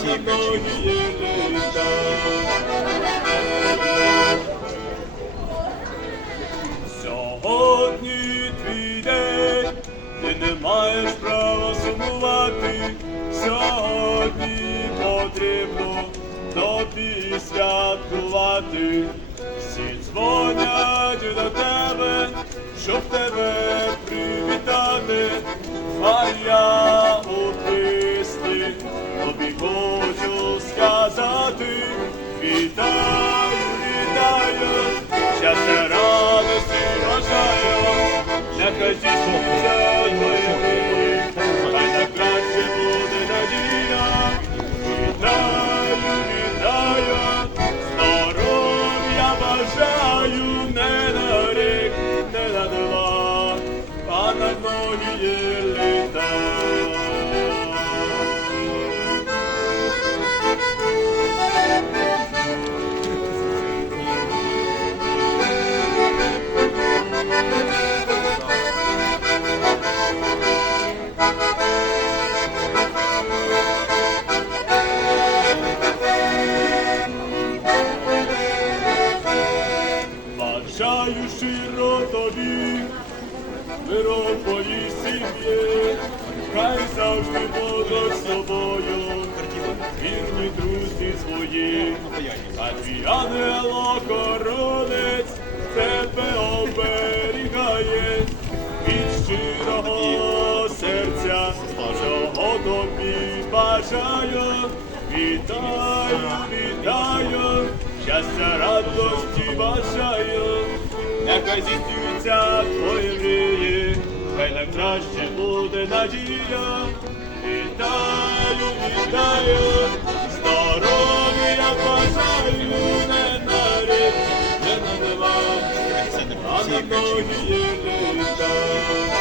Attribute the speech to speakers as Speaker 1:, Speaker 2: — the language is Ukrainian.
Speaker 1: многие літа. Сьогодні твій день, ти не маєш права сумувати. Сьогодні потрібно тобі святкувати. Всі дзвонять до тебе, щоб тебе привітати. А я нехай Бажаю щиро тобі, миру в твоїй сім'ї, хай завжди будуть з тобою, вірні друзі свої, а твій ангел-охоронець тебе оберігає. Від щирого серця, чого тобі бажаю, вітаю, вітаю, щастя, радості бажаю, нехай здійснюються твої мрії, хай нам краще буде надія. Вітаю, вітаю, здоров'я бажаю, не на рік, не на дива, а на ноги літа.